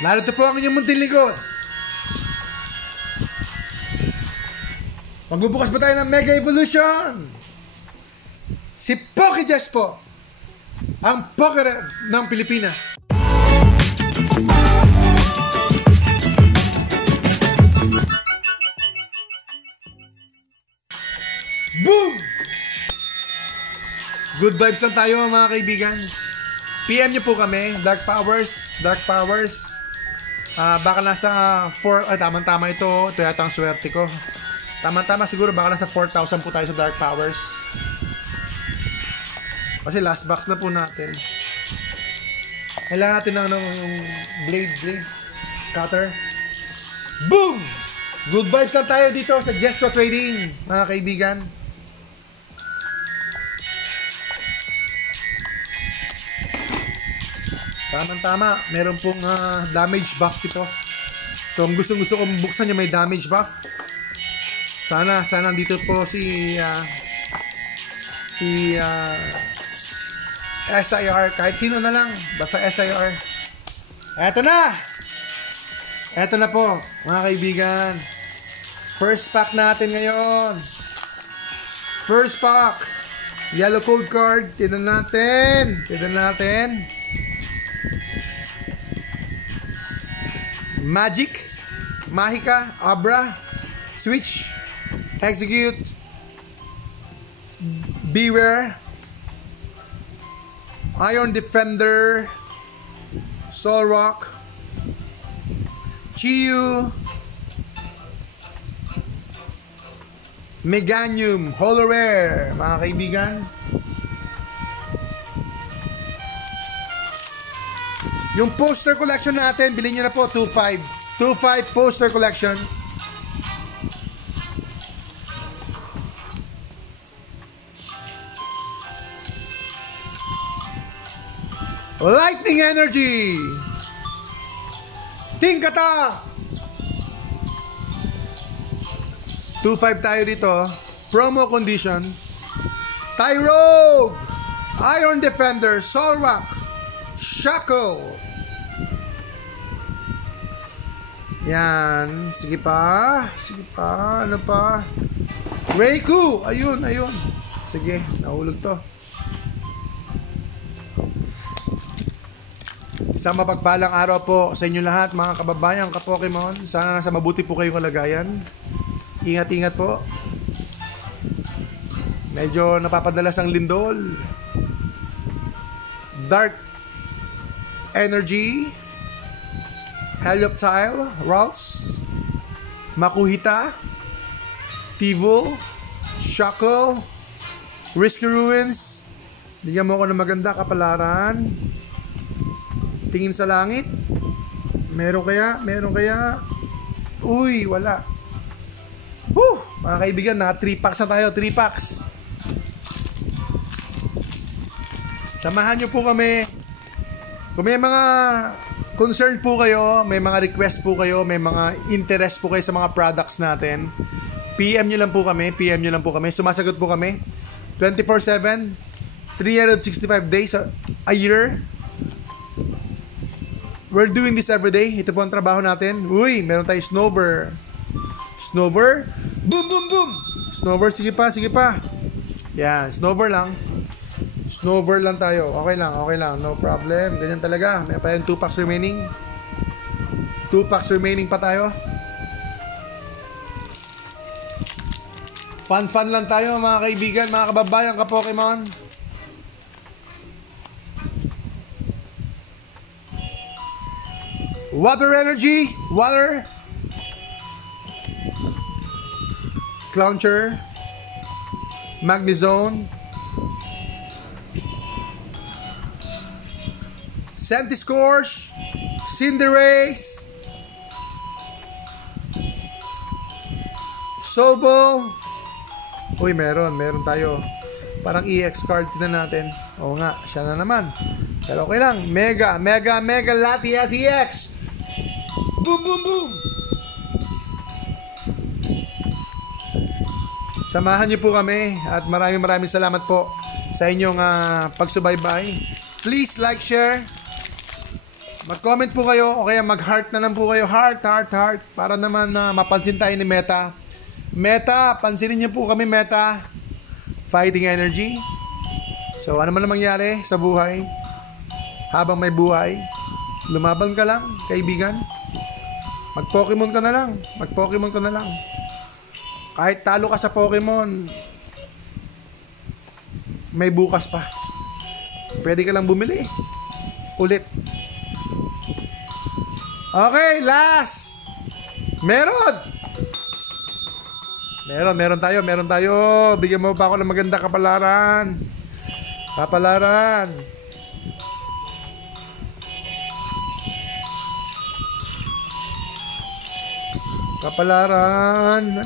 Narito po ang inyong munting lingkod. Magbubukas pa tayo ng Mega Evolution. Si Pokejess po, ang Poker ng Pilipinas. Boom! Good vibes lang tayo mga kaibigan. PM nyo po kami, Dark Powers. Baka nasa 4, tama-tama ito yata ang swerte ko. Tama-tama siguro, baka nasa 4,000 po tayo sa Dark Powers. Kasi last box na po natin. Kailangan natin ng blade cutter. Boom! Good vibes lang tayo dito sa Jeswa Trading, mga kaibigan. Tama-tama, meron pong damage buff ito. So, kung gusto kong buksan niya may damage buff. Sana dito po si SIR, kahit sino na lang, basta SIR. Eto na po, mga kaibigan. First pack natin ngayon. First pack. Yellow code card. Tignan natin. Magic, Mahika, Abra, Switch, Execute, Beware, Iron Defender, Solrock, Chiyu, Meganium, Holo Rare, mga kaibigan. Yung poster collection natin, bilhin nyo na po, 2.5 poster collection. Lightning Energy, Tingkata, 2.5 tayo dito. Promo condition. Tyrogue, Iron Defender, Solrock, Shackle. Yan. Sige pa. Ano pa? Reiku. Ayun. Sige. Nahulog to. Isang mapagpalang araw po sa inyo lahat, mga kababayan, ka-Pokemon. Sana nasa mabuti po kayong kalagayan. Ingat po. Medyo napapadalas ang lindol. Dark Energy, Helioptile, Ralts, Makuhita, Tivo, Shackle, Risky Ruins. Bigyan mo ako ng maganda kapalaran. Tingin sa langit. Meron kaya? Uy, wala. Mga kaibigan, na 3 packs na tayo, 3 packs. Samahan nyo po kami. Kung may mga concern po kayo, may mga request po kayo, may mga interest po kayo sa mga products natin, PM nyo lang po kami. Sumasagot po kami 24/7, 365 days a year. We're doing this every day. Ito po ang trabaho natin. Uy, meron tayo Snover. Boom. Snover, sige pa. Yan, Snover lang tayo. Okay lang. No problem. Ganyan talaga. May pa yung 2 packs remaining. 2 packs remaining pa tayo. Fun lang tayo, mga kaibigan, mga kababayan, ka-Pokemon. Water Energy, Water, Clouncher, Magnezone, Centiskorch, Cinderace, Sobol. Uy, meron tayo. Parang EX card na natin. Oo nga, siya na naman. Pero okay lang. Mega Latias EX. Boom. Samahan niyo po kami at maraming salamat po sa inyong pagsubaybay. Please like, share, Mag-comment po kayo o kaya mag-heart na lang po kayo. Heart, heart, heart. Para naman mapansin tayo ni Meta. Meta, pansinin niyo po kami, Meta. Fighting energy. So, ano man na mangyari sa buhay, habang may buhay, lumaban ka lang, kaibigan. Mag-Pokemon ka na lang. Mag-Pokemon ka na lang. Kahit talo ka sa Pokemon, may bukas pa. Pwede ka lang bumili. Ulit. Okay, last. Meron tayo. Bigyan mo pa ako ng maganda kapalaran. Kapalaran.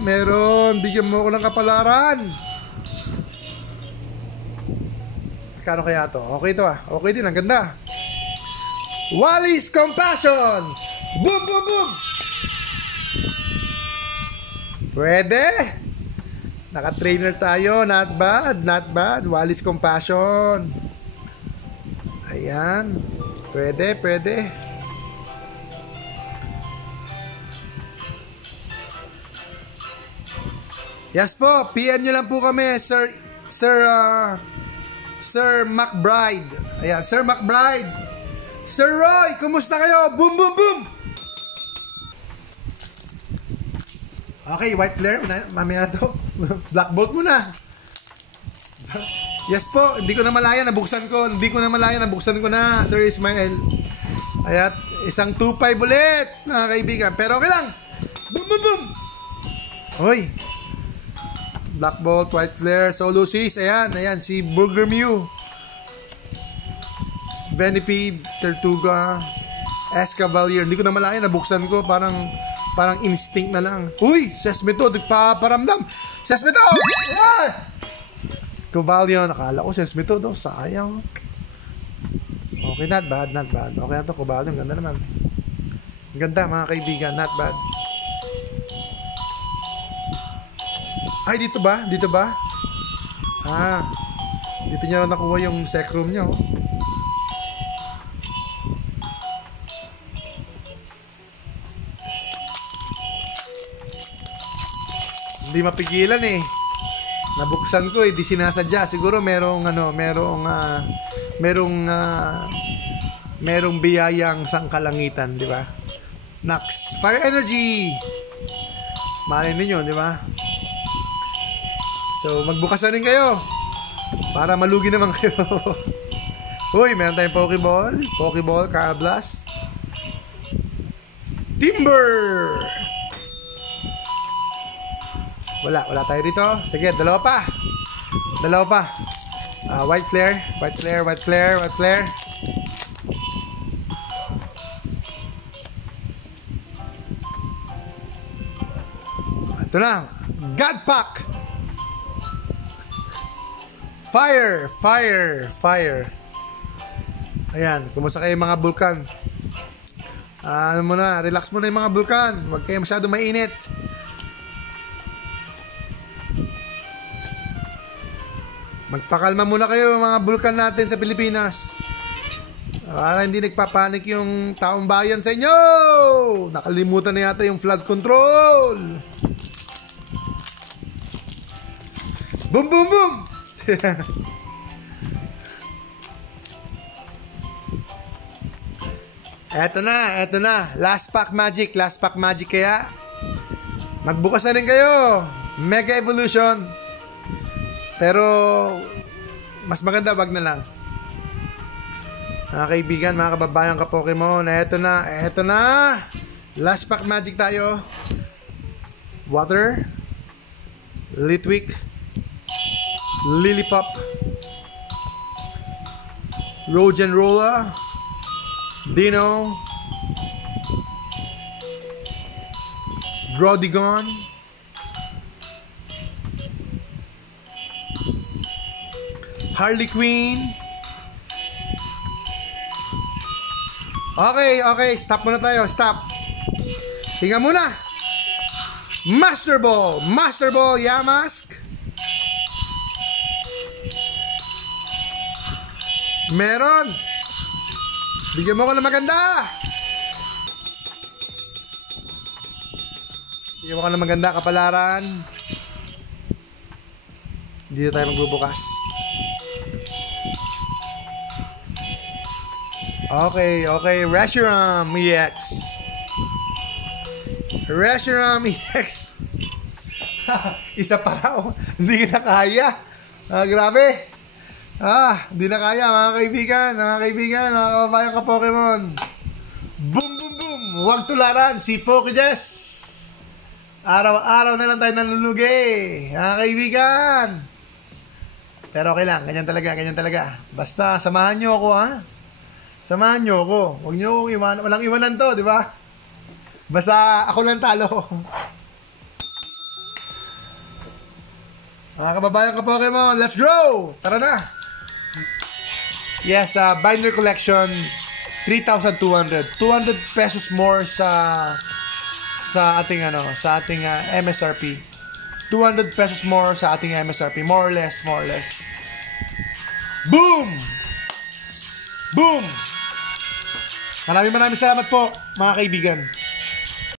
Meron. Bigyan mo ako ng kapalaran. Kano kaya to? Okay to Okay din, ang ganda. Wally's Compassion. Boom, boom, boom. Pwede. Naka-trainer tayo. Not bad. Wally's Compassion. Ayan. Pwede. Yes po. PM nyo lang po kami, Sir McBride. Ayan, Sir McBride. Sir Roy, kumusta kayo? Boom, boom, boom! Okay, white flare. Mamaya na to. Black bolt muna. Yes po, hindi ko na malaya. Nabuksan ko na, Sir Ismael. Ayan, isang 2.5 ulit, mga kaibigan. Pero okay lang. Boom, boom, boom! Hoy! Black bolt, white flare, solo seas. Ayan, si Burger Mew. Venipede, Tortuga, Escavalier. Hindi ko na malaya, nabuksan ko. Parang instinct na lang. Uy! Sesmeto, nagpaparamdam. Sesmeto! Ah! Cobalion, nakala ko Sesmeto daw. Sayang. Okay, not bad. Okay na to, Cobalion. Ganda naman. Ganda, mga kaibigan. Not bad. Ay, dito ba? Dito niya lang nakuha yung Secrum niya, Hindi mapigilan Nabuksan ko di sinasadya. Siguro merong biyayang sangkalangitan, di ba? Nax, Fire Energy. Malay ninyo, di ba? So, magbukas na rin kayo para malugi naman kayo. Uy, meron tayong Pokeball, Carablast, Timber. Wala tayo dito. Sige, dalawa pa. White flare. Ito na. God Pack. Fire. Ayan, kumusta kayo mga bulkan? Relax muna yung mga bulkan. Huwag kayo masyado mainit. Magpakalma muna kayo mga bulkan natin sa Pilipinas. Para hindi nagpapanik yung taong bayan sa inyo. Nakalimutan na yata yung flood control. Boom, boom, boom. Eto na. Last pack magic kaya. Magbukas na rin kayo. Mega Evolution. Pero mas maganda wag na lang. Mga kaibigan, mga kababayan ka Pokemon, eto na. Last pack magic tayo. Water, Litwick, Lillipup, Rogenrola, Dino, Drodigon, Harley Quinn. Okay, stop muna tayo, stop. Tingnan muna. Master Ball, Yamask. Meron. Bigyan mo ko ng maganda! Bigyan mo ko ng maganda, kapalaran. Dito tayo magbubukas. Okay, okay. Reshiram EX. Reshiram EX. Isa pa raw. Hindi na kaya. Grabe. Hindi na kaya, mga kaibigan, mga kababayan ka Pokemon. Boom, boom, boom. Huwag tularan si Pokejess. Araw-araw na lang tayo nalulugi, mga kaibigan. Pero okay lang, ganyan talaga. Basta, samahan nyo ako, ha? Samahan nyo ako. Huwag nyo akong iwanan. Walang iwanan to, di ba? Basta, ako lang talo. Mga kababayan ka Pokemon, let's go! Tara na! Yes, binder collection, 3,200. 200 pesos more sa ating MSRP. 200 pesos more sa ating MSRP. More or less. Boom! Boom! Maraming salamat po, mga kaibigan.